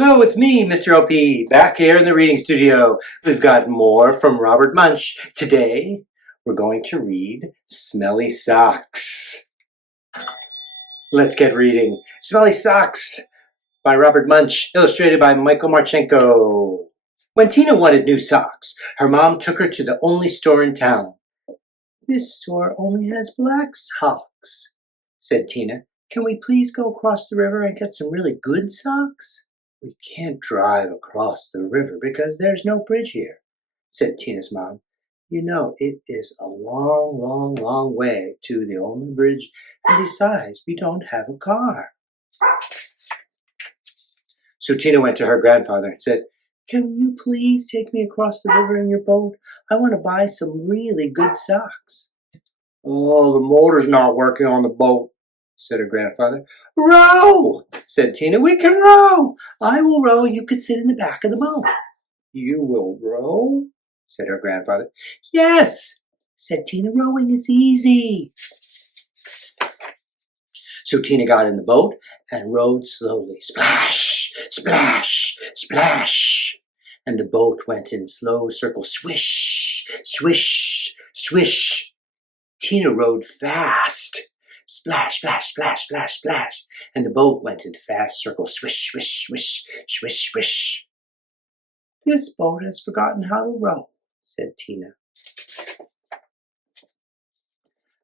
Hello, it's me, Mr. LP, back here in the reading studio. We've got more from Robert Munsch. Today, we're going to read Smelly Socks. Let's get reading. Smelly Socks by Robert Munsch, illustrated by Michael Martchenko. When Tina wanted new socks, her mom took her to the only store in town. This store only has black socks, said Tina. Can we please go across the river and get some really good socks? We can't drive across the river because there's no bridge here, said Tina's mom. You know, it is a long way to the only bridge, and besides, we don't have a car. So Tina went to her grandfather and said, Can you please take me across the river in your boat? I want to buy some really good socks. Oh, the motor's not working on the boat, said her grandfather. Row, said Tina. We can row. I will row. You can sit in the back of the boat. You will row, said her grandfather. Yes, said Tina. Rowing is easy. So Tina got in the boat and rowed slowly. Splash, splash, splash. And the boat went in slow circles. Swish, swish, swish. Tina rowed fast. Splash, splash, splash, splash, splash. And the boat went in fast circles. Swish, swish, swish, swish, swish. This boat has forgotten how to row, said Tina.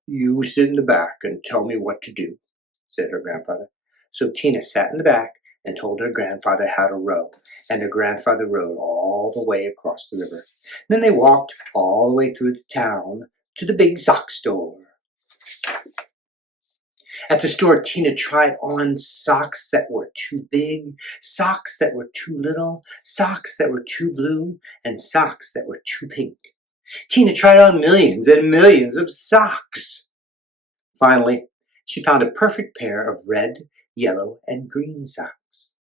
You sit in the back and tell me what to do, said her grandfather. So Tina sat in the back and told her grandfather how to row. And her grandfather rowed all the way across the river. Then they walked all the way through the town to the big sock store. At the store, Tina tried on socks that were too big, socks that were too little, socks that were too blue, and socks that were too pink. Tina tried on millions and millions of socks. Finally, she found a perfect pair of red, yellow, and green socks.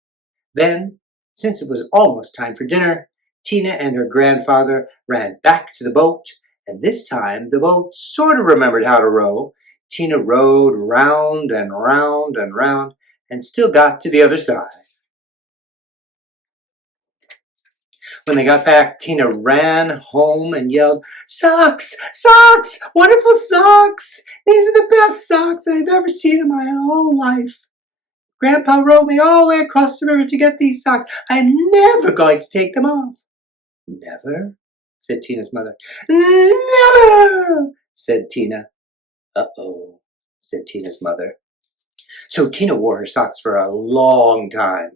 Then, since it was almost time for dinner, Tina and her grandfather ran back to the boat, and this time the boat sort of remembered how to row. Tina rowed round and round and round and still got to the other side. When they got back, Tina ran home and yelled, Socks! Socks! Wonderful socks! These are the best socks I've ever seen in my whole life. Grandpa rowed me all the way across the river to get these socks. I am never going to take them off. Never? Said Tina's mother. Never! Said Tina. Uh-oh, said Tina's mother. So Tina wore her socks for a long time.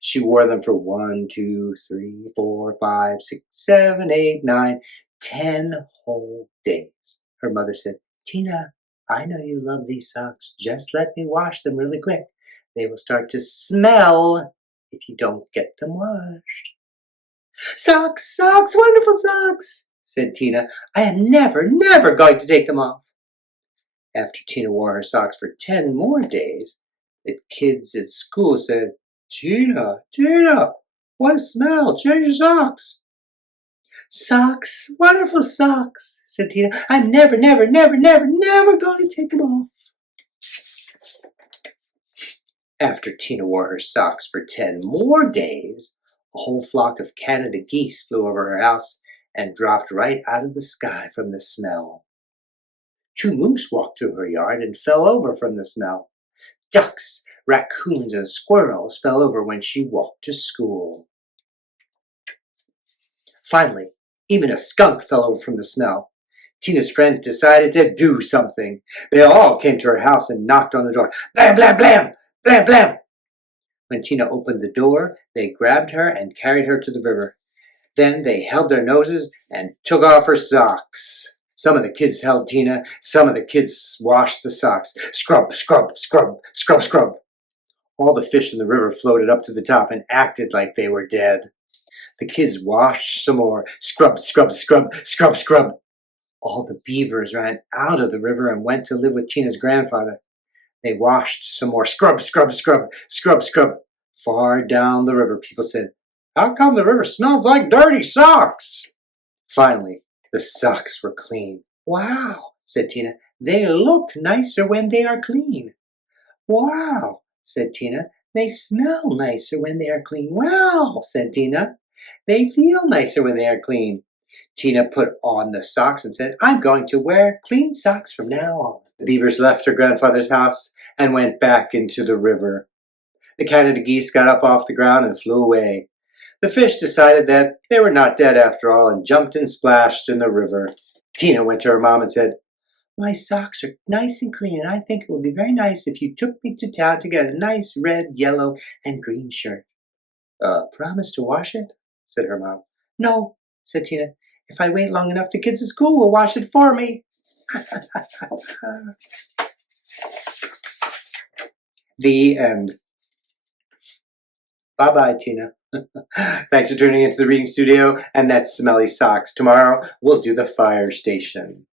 She wore them for 1, 2, 3, 4, 5, 6, 7, 8, 9, 10 whole days. Her mother said, Tina, I know you love these socks. Just let me wash them really quick. They will start to smell if you don't get them washed. Socks, socks, wonderful socks, said Tina. I am never going to take them off. After Tina wore her socks for 10 more days, the kids at school said, Tina, what a smell, change your socks. Socks, wonderful socks, said Tina. I'm never going to take them off. After Tina wore her socks for 10 more days, a whole flock of Canada geese flew over her house and dropped right out of the sky from the smell. 2 moose walked through her yard and fell over from the smell. Ducks, raccoons, and squirrels fell over when she walked to school. Finally, even a skunk fell over from the smell. Tina's friends decided to do something. They all came to her house and knocked on the door. Blam, blam, blam, blam, blam. When Tina opened the door, they grabbed her and carried her to the river. Then they held their noses and took off her socks. Some of the kids held Tina. Some of the kids washed the socks. Scrub, scrub, scrub, scrub, scrub. All the fish in the river floated up to the top and acted like they were dead. The kids washed some more. Scrub, scrub, scrub, scrub, scrub. All the beavers ran out of the river and went to live with Tina's grandfather. They washed some more. Scrub, scrub, scrub, scrub, scrub. Far down the river, people said, How come the river smells like dirty socks? Finally, the socks were clean. Wow, said Tina. They look nicer when they are clean. Wow, said Tina. They smell nicer when they are clean. Well, said Tina, they feel nicer when they are clean. Tina put on the socks and said, I'm going to wear clean socks from now on. The beavers left her grandfather's house and went back into the river. The Canada geese got up off the ground and flew away. The fish decided that they were not dead after all and jumped and splashed in the river. Tina went to her mom and said, my socks are nice and clean, and I think it would be very nice if you took me to town to get a nice red, yellow, and green shirt. Promise to wash it? Said her mom. No, said Tina. If I wait long enough, the kids at school will wash it for me. The end. Bye-bye, Tina. Thanks for tuning into the reading studio, and that's Smelly Socks. Tomorrow, we'll do the fire station.